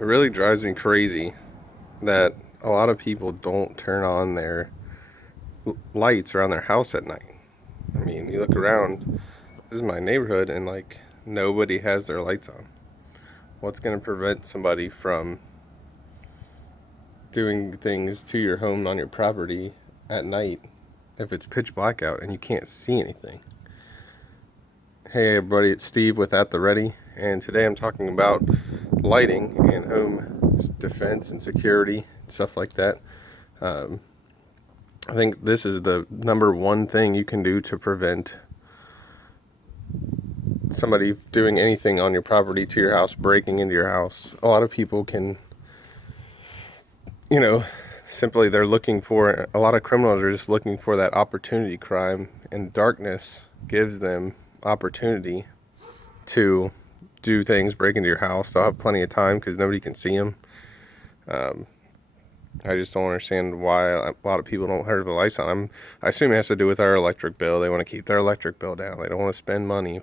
It really drives me crazy that a lot of people don't turn on their lights around their house at night. I mean, you look around, this is my neighborhood, and like nobody has their lights on. What's going to prevent somebody from doing things to your home on your property at night if it's pitch black out and you can't see anything? Hey everybody, it's Steve with At the Ready, and today I'm talking about lighting and home defense and security and stuff like that. I think this is the number one thing you can do to prevent somebody doing anything on your property, to your house, breaking into your house. A lot of people can, simply they're looking for, a lot of criminals are just looking for that opportunity crime, and darkness gives them opportunity to do things, break into your house. They'll have plenty of time because nobody can see them. I just don't understand why a lot of people don't have the lights on. I assume it has to do with our electric bill. They want to keep their electric bill down. They don't want to spend money.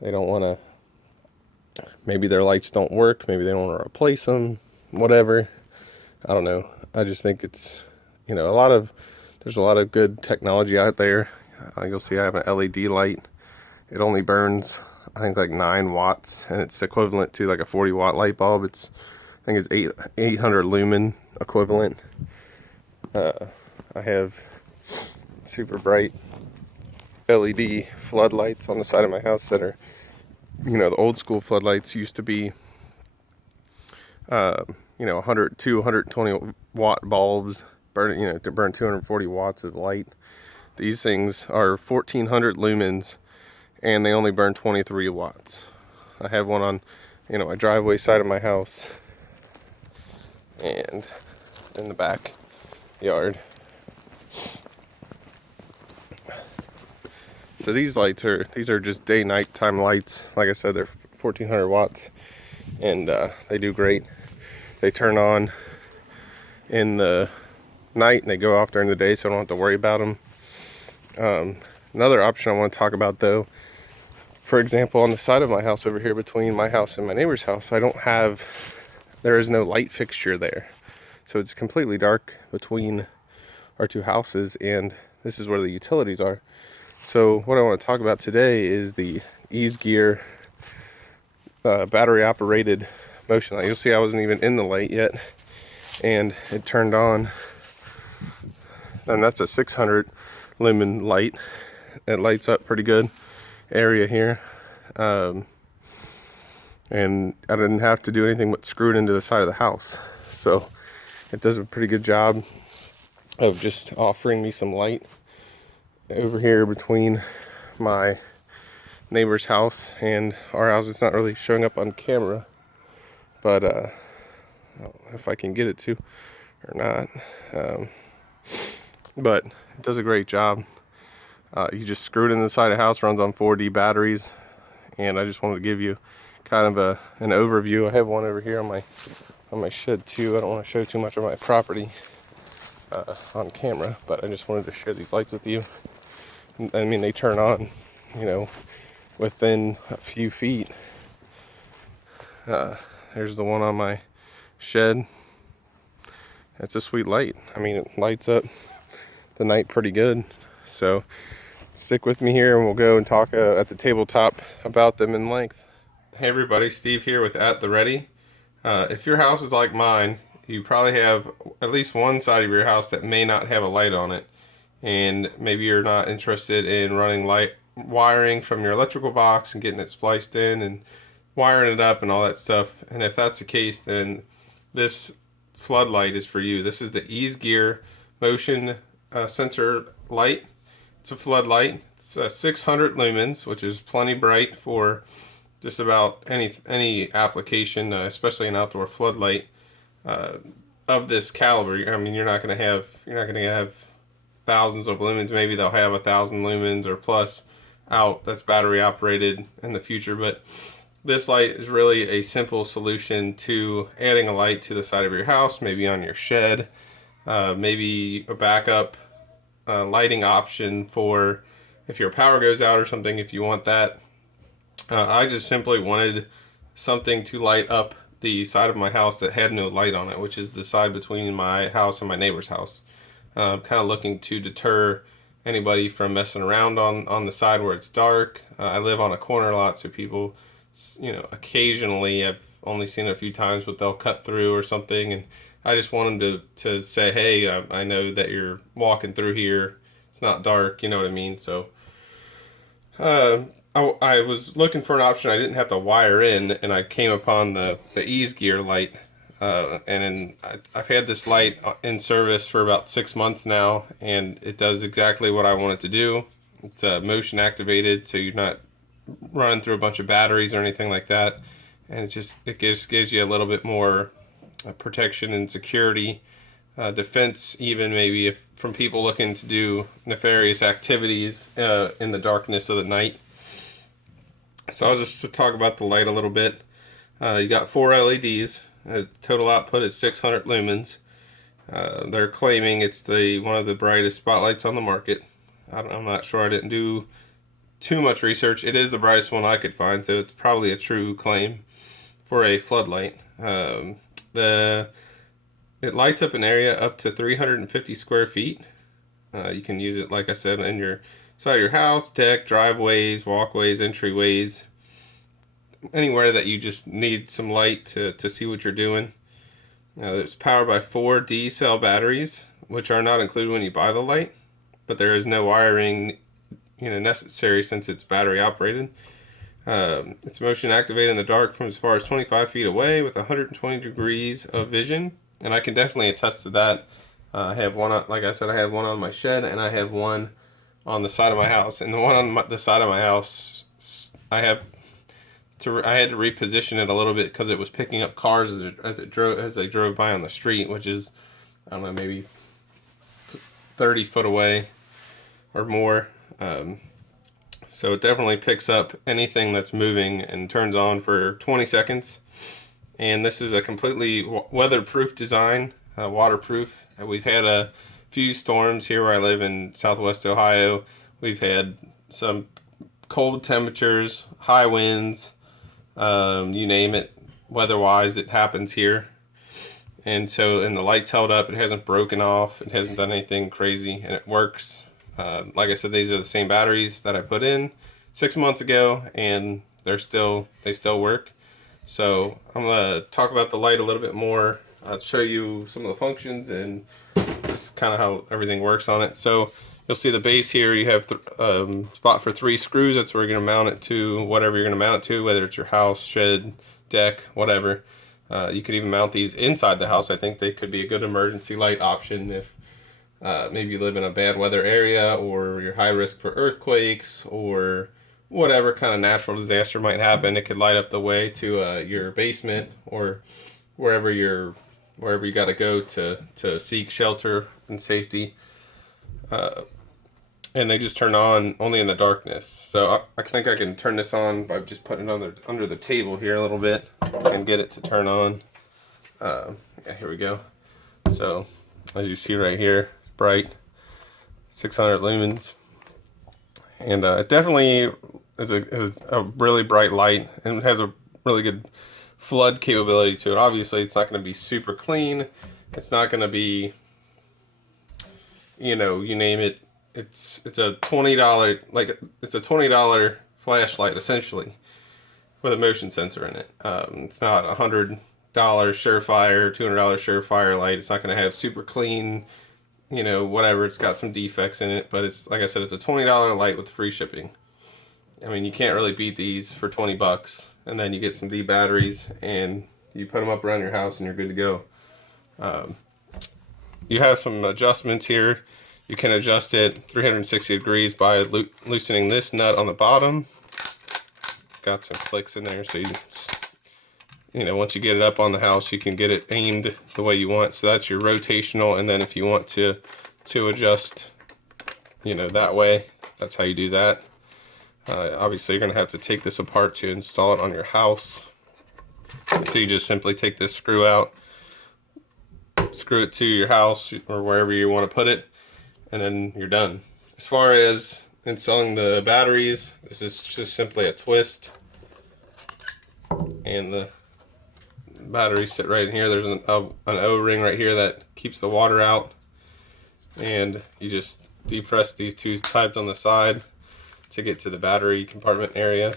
They don't want to, maybe their lights don't work. Maybe they don't want to replace them, whatever. I don't know. I just think it's, there's a lot of good technology out there. You'll see I have an LED light. It only burns, I think, like 9 watts, and it's equivalent to like a 40-watt light bulb. I think it's 800 lumen equivalent. I have super bright LED floodlights on the side of my house that are, the old school floodlights used to be, 100 to 120 watt bulbs, burn, to burn 240 watts of light. These things are 1400 lumens, and they only burn 23 watts. I have one on, my driveway side of my house and in the backyard. So these are just day nighttime lights. Like I said, they're 1400 watts, and they do great. They turn on in the night and they go off during the day, so I don't have to worry about them. Another option I want to talk about, though, for example, on the side of my house over here between my house and my neighbor's house, there is no light fixture there. So it's completely dark between our two houses, and this is where the utilities are. So what I want to talk about today is the EASGEAR battery operated motion light. You'll see I wasn't even in the light yet, and it turned on, and that's a 600 lumen light. It lights up pretty good area here, and I didn't have to do anything but screw it into the side of the house. So it does a pretty good job of just offering me some light over here between my neighbor's house and our house. It's not really showing up on camera, but if I can get it to or not, but it does a great job. You just screw it in the side of the house, runs on 4D batteries, and I just wanted to give you kind of an overview. I have one over here on my shed too. I don't want to show too much of my property on camera, but I just wanted to share these lights with you. I mean, they turn on, within a few feet. There's the one on my shed. It's a sweet light. I mean, it lights up the night pretty good. So stick with me here and we'll go and talk at the tabletop about them in length. Hey everybody, Steve here with At the Ready. If your house is like mine, you probably have at least one side of your house that may not have a light on it, and maybe you're not interested in running light wiring from your electrical box and getting it spliced in and wiring it up and all that stuff. And if that's the case, then this floodlight is for you. This is the EASGEAR motion sensor light. It's a floodlight. It's 600 lumens, which is plenty bright for just about any application, especially an outdoor floodlight of this caliber. I mean, you're not going to have thousands of lumens. Maybe they'll have 1,000 lumens or plus out that's battery operated in the future, but this light is really a simple solution to adding a light to the side of your house, maybe on your shed, maybe a backup lighting option for if your power goes out or something, if you want that. I just simply wanted something to light up the side of my house that had no light on it, which is the side between my house and my neighbor's house. Kind of looking to deter anybody from messing around on the side where it's dark. I live on a corner lot, so people, occasionally, I've only seen it a few times, but they'll cut through or something, and I just want them to say, hey, I know that you're walking through here. It's not dark, you know what I mean? So I was looking for an option I didn't have to wire in, and I came upon the EASGEAR light. I've had this light in service for about 6 months now, and it does exactly what I want it to do. It's motion activated, so you're not running through a bunch of batteries or anything like that, and it gives you a little bit more protection and security, defense, even maybe if from people looking to do nefarious activities in the darkness of the night. So I'll just talk about the light a little bit. You got 4 LEDs. Total output is 600 lumens. They're claiming it's one of the brightest spotlights on the market. I'm not sure. I didn't do too much research. It is the brightest one I could find, so it's probably a true claim for a floodlight. It lights up an area up to 350 square feet. You can use it, like I said, in your side of your house, deck, driveways, walkways, entryways, anywhere that you just need some light to see what you're doing. It's powered by 4 D-cell batteries, which are not included when you buy the light, but there is no wiring necessary since it's battery operated. It's motion activated in the dark from as far as 25 feet away with 120 degrees of vision, and I can definitely attest to that. I have one, like I said, I have one on my shed, and I have one on the side of my house. And the one on the side of my house, I had to reposition it a little bit because it was picking up cars as they drove by on the street, which is, I don't know, maybe 30 foot away or more. So it definitely picks up anything that's moving and turns on for 20 seconds. And this is a completely weatherproof design, waterproof. We've had a few storms here where I live in Southwest Ohio. We've had some cold temperatures, high winds, you name it. Weather-wise, it happens here. And the light's held up. It hasn't broken off. It hasn't done anything crazy, and it works. Like I said, these are the same batteries that I put in 6 months ago, and they still work. So I'm going to talk about the light a little bit more. I'll show you some of the functions and just kind of how everything works on it. So you'll see the base here. You have spot for 3 screws. That's where you're going to mount it to, whatever you're going to mount it to, whether it's your house, shed, deck, whatever. You could even mount these inside the house. I think they could be a good emergency light option if maybe you live in a bad weather area, or you're high risk for earthquakes, or whatever kind of natural disaster might happen. It could light up the way to your basement or wherever you got to go to seek shelter and safety. And they just turn on only in the darkness. So I think I can turn this on by just putting it under the table here a little bit and get it to turn on. Yeah, here we go. So as you see right here, bright, 600 lumens, and it definitely is a really bright light, and it has a really good flood capability to it. Obviously, it's not going to be super clean. It's not going to be, you name it. It's a $20 it's a $20 flashlight essentially with a motion sensor in it. It's not $100 Surefire, $200 Surefire light. It's not going to have super clean, whatever. It's got some defects in it, but it's, like I said, it's a $20 light with free shipping. I mean, you can't really beat these for $20, and then you get some D batteries and you put them up around your house and you're good to go. You have some adjustments here. You can adjust it 360 degrees by loosening this nut on the bottom. Got some clicks in there, so once you get it up on the house, you can get it aimed the way you want. So that's your rotational, and then if you want to adjust, that way, that's how you do that. Obviously, you're going to have to take this apart to install it on your house. So you just simply take this screw out, screw it to your house or wherever you want to put it, and then you're done. As far as installing the batteries, this is just simply a twist, and batteries sit right in here. There's an O-ring right here that keeps the water out, and you just depress these two tabs on the side to get to the battery compartment area.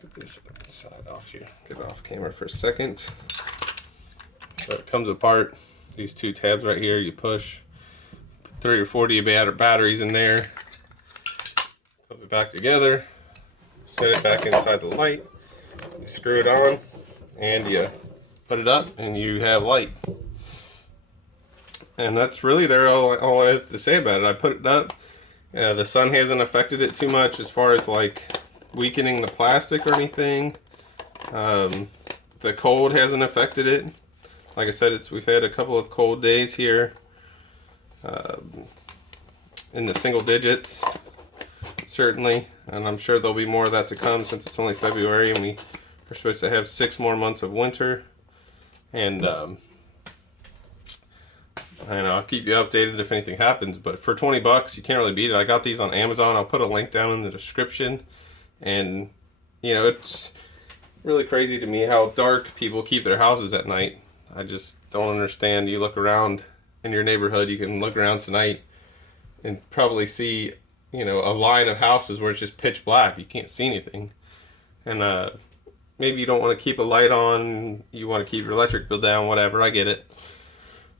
Get this side off here. Get it off camera for a second. So it comes apart. These two tabs right here, you push 30 or 40 batteries in there. Flip it back together. Set it back inside the light. You screw it on, and you put it up, and you have light. And that's really all I have to say about it. I put it up. The sun hasn't affected it too much as far as like weakening the plastic or anything. The cold hasn't affected it. Like I said, we've had a couple of cold days here, in the single digits, certainly, and I'm sure there'll be more of that to come since it's only February and we are supposed to have 6 more months of winter. And I'll keep you updated if anything happens, but for 20 bucks, you can't really beat it. I got these on Amazon. I'll put a link down in the description. And, you know, it's really crazy to me how dark people keep their houses at night. I just don't understand. You look around in your neighborhood, you can look around tonight and probably see, you know, a line of houses where it's just pitch black. You can't see anything. And maybe you don't want to keep a light on, you want to keep your electric bill down, whatever, I get it.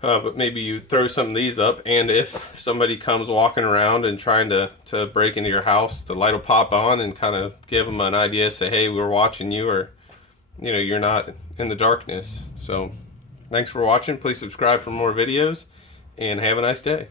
But maybe you throw some of these up, and if somebody comes walking around and trying to break into your house, the light will pop on and kind of give them an idea, say, hey, we're watching you, or, you know, you're not in the darkness. So thanks for watching. Please subscribe for more videos, and have a nice day.